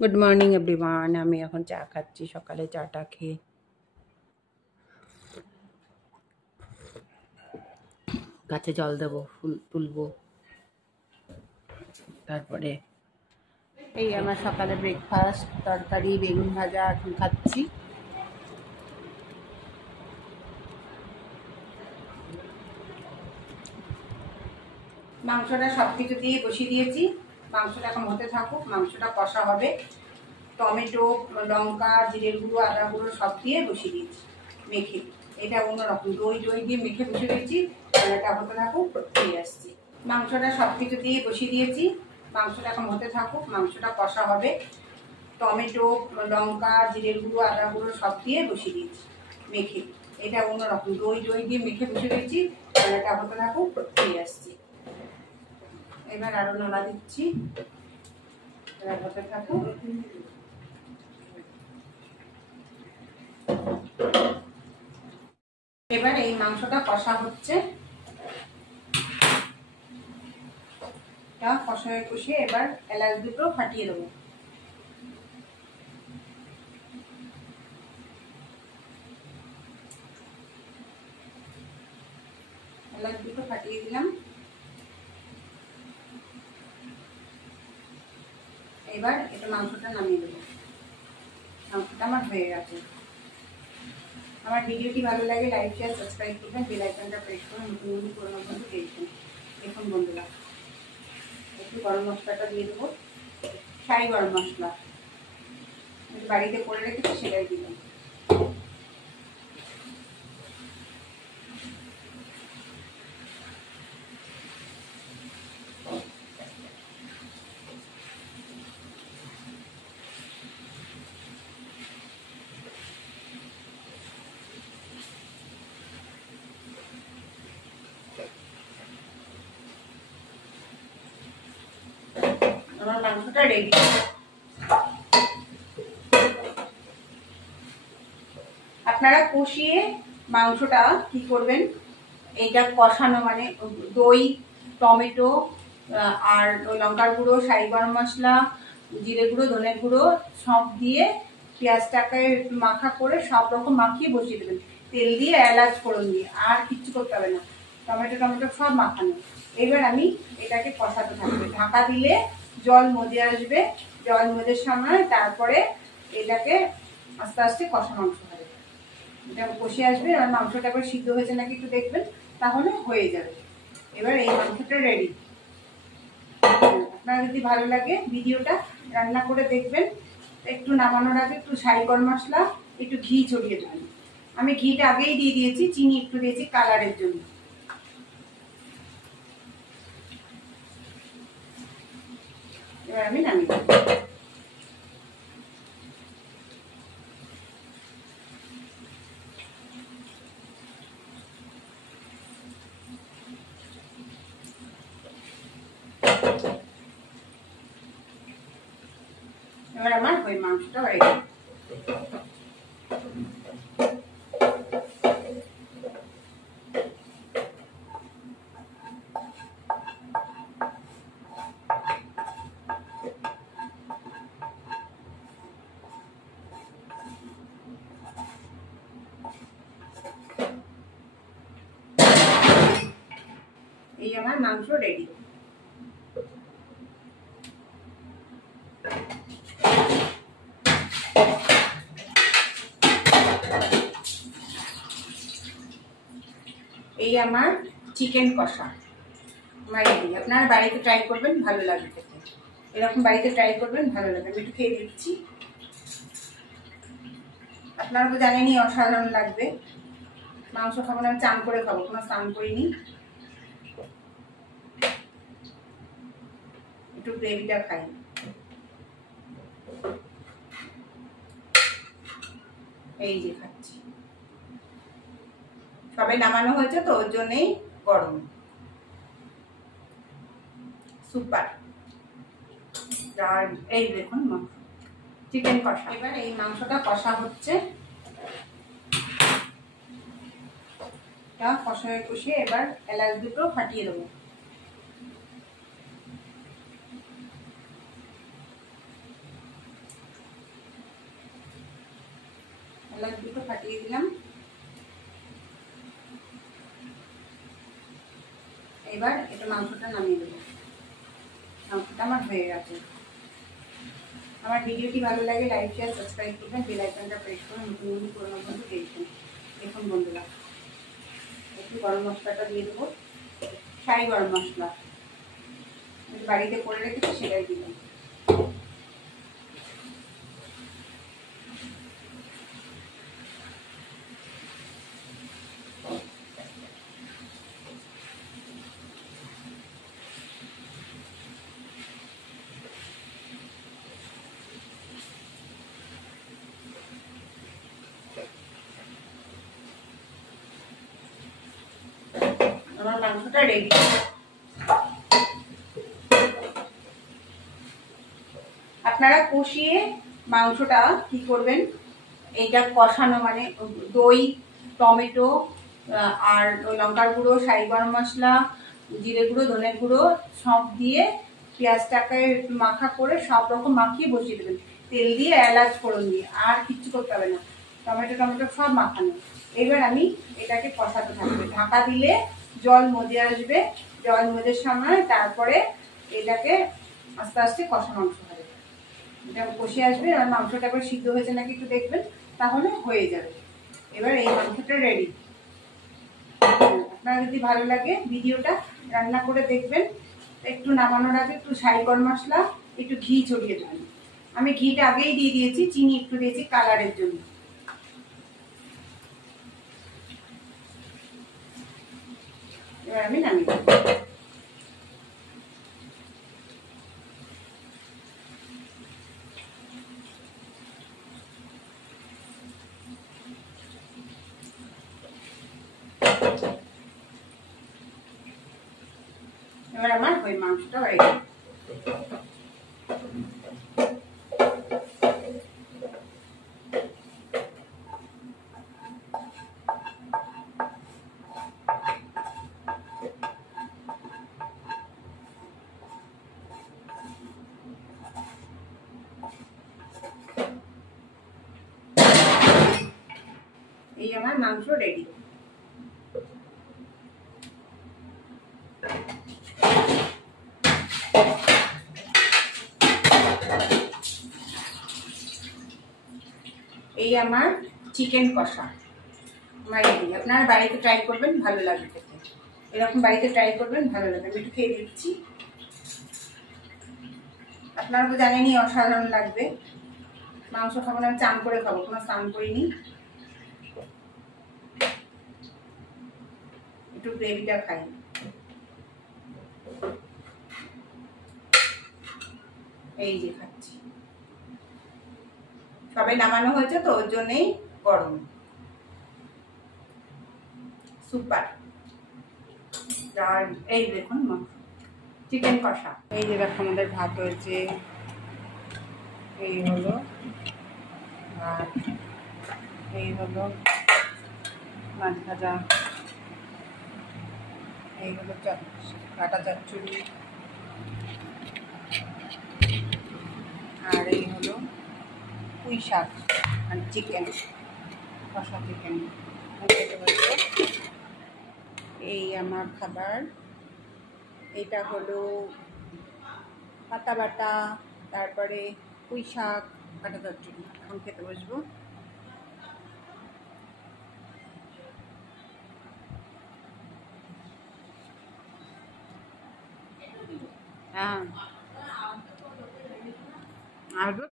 Good morning everyone. আমি এখন চা খাচ্ছি, সকালে চাটা খেয়ে। গাছে জল দেবো, ফুল তুলবো, তারপরে এই আমার সকালে ব্রেকফাস্ট, তরকারি বেগুন ভাজা এখন খাচ্ছি। মাংসটা সব কিছু দিয়ে বসিয়ে দিয়েছি, মাংসটা এখন হতে থাকুক। মাংসটা কষা হবে, টমেটো, লঙ্কা, জিরের গুঁড়ো, আদা গুঁড়ো সব দিয়ে বসিয়ে দিয়েছি মেখে। এটা অন্যরকম দই দিয়ে মেখে বসে দিয়েছি। এটা হতে থাকুক, দিয়ে আসছি। মাংসটা সব কিছু দিয়ে বসিয়ে দিয়েছি, মাংসটা এখন হতে থাকুক। মাংসটা কষা হবে, টমেটো, লঙ্কা, জিরের গুঁড়ো, আদা গুঁড়ো সব দিয়ে বসিয়ে দিয়েছি মেখে। এটা অন্যরকম দই দিয়ে মেখে বসে দিয়েছি। এটা হতে থাকুক, দিয়ে আসছি। এবার আরো নাড়া দিচ্ছি, এবার হতে থাকুক। এবার এই মাংসটা কষা হচ্ছে, কষায় কষিয়ে এবার এলাচ দুটো ফাটিয়ে দেবো। এলাচ দুটো ফাটিয়ে দিলাম। এবার এটা মাংসটা নামিয়ে দেবো। মাংসটা আমার হয়ে গেছে। আমার ভিডিওটি ভালো লাগে লাইক শেয়ার সাবস্ক্রাইব করবেন, বেল আইকনটা প্রেস করে নতুন নতুন পুরোনো বন্ধু পেয়েছেন। দেখুন বন্ধুরা, একটু গরম মশলাটা দিয়ে দেবো, শাহি গরম মশলা বাড়িতে করে রেখেছি, সেটাই দিলাম। আমার মাংসটা রেডি। আপনারা কষিয়ে মাংসটা কি করবেন, এইটা কষানো মানে দই, টমেটো আর লঙ্কার গুঁড়ো, শাহি গরম মশলা, জিরে গুঁড়ো, ধনের গুঁড়ো সব দিয়ে পেঁয়াজটাকে একটু মাখা করে সব রকম মাখিয়ে বসিয়ে দেবেন, তেল দিয়ে এলাচ ফোড়ন দিয়ে। আর কিচ্ছু করতে হবে না, টমেটো সব মাখানো। এবার আমি এটাকে কষাতে থাকবে, ঢাকা দিলে জল মজে আসবে। জল মজের সময় তারপরে এটাকে আস্তে আস্তে কষা মাংস হবে, এটা কষে আসবে। আর মাংসটা একবার সিদ্ধ হয়েছে নাকি একটু দেখবেন, তাহলে হয়ে যাবে। এবার এই মাংসটা রেডি। আপনার যদি ভালো লাগে ভিডিওটা রান্না করে দেখবেন। একটু নামানোর আগে একটু শাহি গরম মশলা, একটু ঘি ছড়িয়ে দেবেন। আমি ঘিটা আগেই দিয়ে দিয়েছি, চিনি একটু দিয়েছি কালারের জন্য। এবার আমি নামিয়ে দেবো। এবার আমার ওই মাংসটা হয়ে গেল। এই আমার মাংস রেডি। এই আমার চিকেন কষা আমার রেডি। আপনারা বাড়িতে ট্রাই করবেন, ভালো লাগবে খেতে। এরকম বাড়িতে ট্রাই করবেন, ভালো লাগবে। আমি একটু খেয়ে দিচ্ছি। আপনারা তো জানেনই অসাধারণ লাগবে। মাংস খাবো না, চান করে খাবো, কোনো স্নান করিনি। একটু গ্রেভিটা খাই। এই যে খাচ্ছি, সবাই নামানো হয়েছে তো ওর জন্যই গরম। সুপার। আর এই দেখুন মাংস, চিকেন কষা। এবার এই মাংসটা কষা হচ্ছে, কষায় কষিয়ে এবার এলাচ দুটো ফাটিয়ে দেবো। মশলা দুটো ফাটিয়ে দিলাম। এবার এটা মাংসটা নামিয়ে দেবো। মাংসটা আমার হয়ে গেছে। আমার ভিডিওটি ভালো লাগে লাইক শেয়ার সাবস্ক্রাইব করবেন, বেল আইকনটা প্রেস করে নতুন নতুন পুরোনো বন্ধু দেখবেন। দেখুন বন্ধুরা, একটু গরম মশলাটা দিয়ে দেবো, শাহি গরম মশলা বাড়িতে করে রেখেছি সেটাই দিলাম। আমার মাংসটা রেডি। আপনারা কষিয়ে মাংসটা কি করবেন, এইটা কষানো মানে দই, টমেটো আর লঙ্কার গুঁড়ো, শাহি গরম মশলা, জিরে গুঁড়ো, ধনে গুঁড়ো সব দিয়ে পেঁয়াজটাকে একটু মাখা করে সব রকম মাখিয়ে বসিয়ে দেবেন, তেল দিয়ে এলাচ ফোড়ন দিয়ে, আর কিচ্ছু করতে হবে না। টমেটো সব মাখানো। এবার আমি এটাকে কষাতে থাকবে, ঢাকা দিলে জল মজে আসবে, জল মজের সময় তারপরে এটাকে আস্তে আস্তে কষা মাংস হবে, এটা কষে আসবে। আর মাংসটা একবার সিদ্ধ হয়েছে নাকি একটু দেখবেন, তাহলে হয়ে যাবে। এবার এই মাংসটা রেডি। আপনার যদি ভালো লাগে ভিডিওটা রান্না করে দেখবেন। একটু নামানোর আগে একটু শাহি গরম মশলা, একটু ঘি ছড়িয়ে দেবেন। আমি ঘিটা আগেই দিয়ে দিয়েছি, চিনি একটু দিয়েছি কালারের জন্য। এবার আমি নামিয়ে দেবো। এবার আমার ওই মাংসটা হয়ে গেল। এই আমার মাংস রেডি। এই আমার চিকেন কষা আমার রেডি। আপনারা বাড়িতে ট্রাই করবেন, ভালো লাগবে খেতে। এরকম বাড়িতে ট্রাই করবেন, ভালো লাগবে। আমি একটু খেয়ে দিচ্ছি। আপনারা তো জানেনই অসাধারণ লাগবে। মাংস খাবো না, চান করে খাবো, কোনো স্নান করিনি। একটু গ্রেভিটা খাই। এই যে খাচ্ছি, সবাই নামানো হয়েছে তো ওর জন্যই গরম। সুপার। আর এই দেখুন চিকেন কষা। এই যে দেখো আমাদের ভাত হয়েছে, এই হলো, আর এই হলো মাছ ভাজা, এই হলো কাটা চচ্চড়ি, আর এই হলো পুঁই শাক আর চিকেন, কষা চিকেন। এই আমার খাবার। এটা হলো পাতা বাটা, তারপরে পুঁই শাক, কাটা চচ্চড়ি। এখন খেতে বসবো। হ্যাঁ, আর